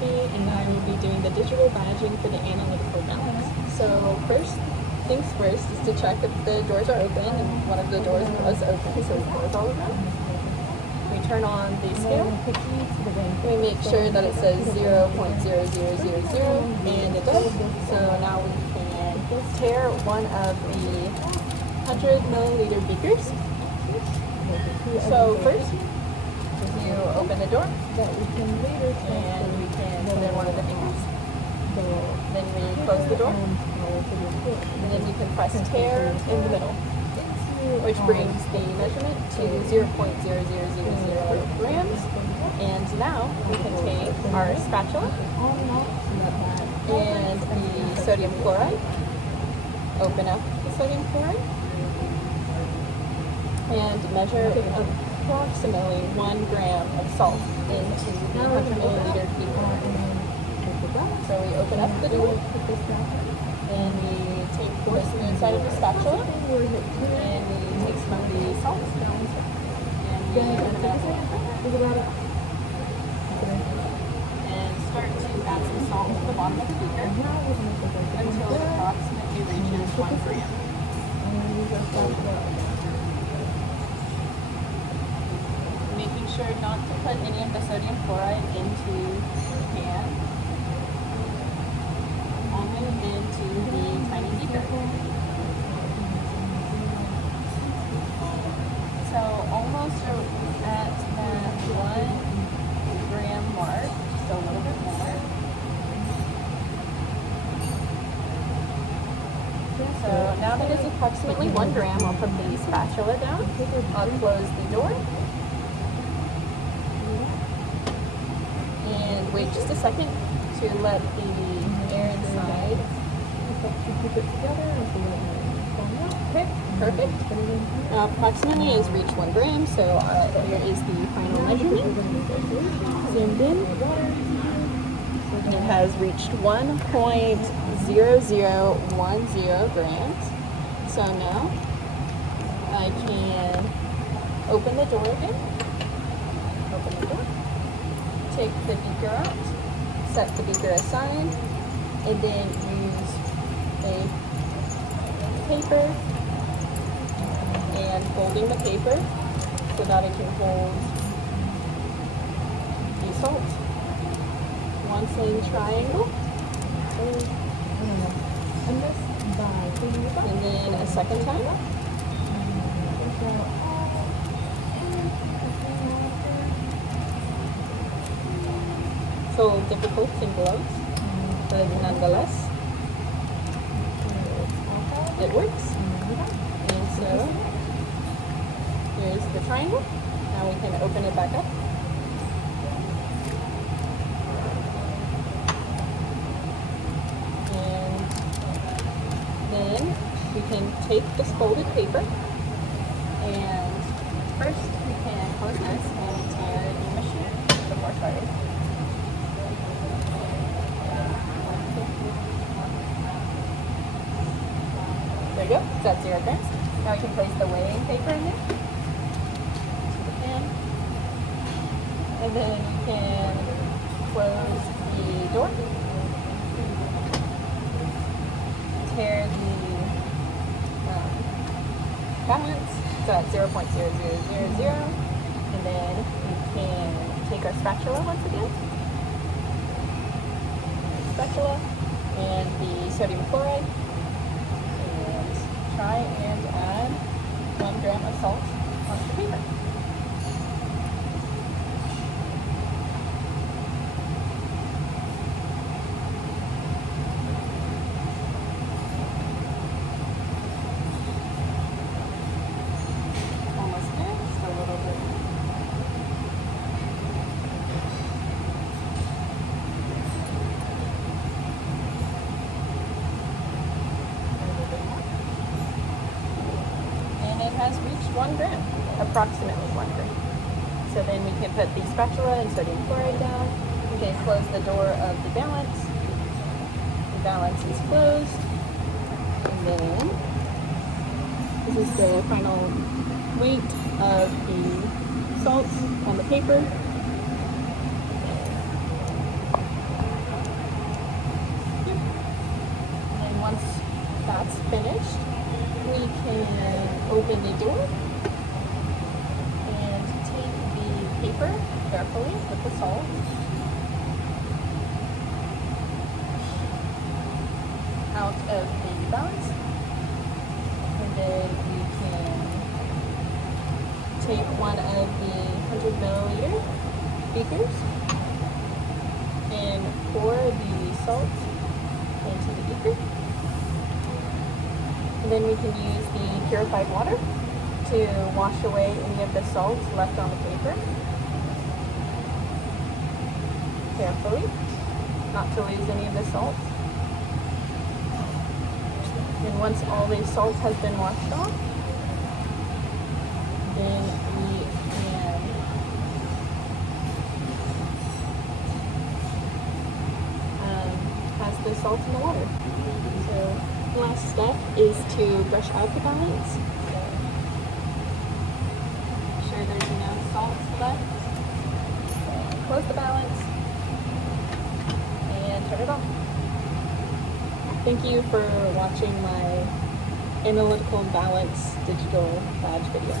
coffee, and I will be doing the digital badging for the analytical balance. So first things first is to check if the doors are open, and one of the doors was open, so we close all of them. We turn on the scale. We make sure that it says 0.0000, and it does. So now we can tear one of the 100 milliliter beakers. So first, you open the door, and we can put in one of the beakers. Then we close the door, and then you can press tear in the middle, which brings the measurement to 0.0000 grams. And now we can take our spatula and the sodium chloride, open up the sodium chloride, and measure approximately 1 gram of salt into the 100 milliliter beaker. So we open up the door, and we take the spoon side of the spatula, and we take some of the salt, and we open up and start to add some salt to the bottom of the beaker until it approximately reaches 1 gram. Making sure not to put any of the sodium chloride into the pan, only into the tiny beaker. So almost at that 1 gram mark, just a little bit more. So now that it's approximately 1 gram, I'll put the spatula down. I'll close the door. And wait just a second to let the air inside. Okay, perfect. Now approximately has reached 1 gram, so here is the final measurement. Zoomed in. It has reached 1.0010 grams. So now I can open the door again. Open the door. Take the beaker out, set the beaker aside, and then use a paper and folding the paper so that it can hold the salt. Once in triangle, and then a second time. It's a little difficult in gloves, but nonetheless, it works. And so, here's the triangle. Now we can open it back up. And then we can take this folded paper, and first we can close this and tear the machine before starting. There you go, it's at 0 grams. Now we can place the weighing paper in there. To the pan. And then you can close the door. Tear the balance. So at 0.0000. And then we can take our spatula once again. Spatula and the sodium chloride. Try and add 1 gram of salt onto the paper. Almost there, just a little bit. Has reached 1 gram, approximately 1 gram. So then we can put the spatula and sodium chloride down. We can close the door of the balance. The balance is closed. And then this is the final weight of the salt on the paper. carefully with the salt. Out of the balance. And then you can take one of the 100 milliliter beakers and pour the salt into the beaker. And then we can use the purified water to wash away any of the salt left on the paper. Carefully, not to lose any of the salt. And once all the salt has been washed off, then we can pass the salt in the water. So the last step is to brush out the balance. Make sure there's no salt left. Close the balance and turn it off. Thank you for watching my analytical balance digital badge video.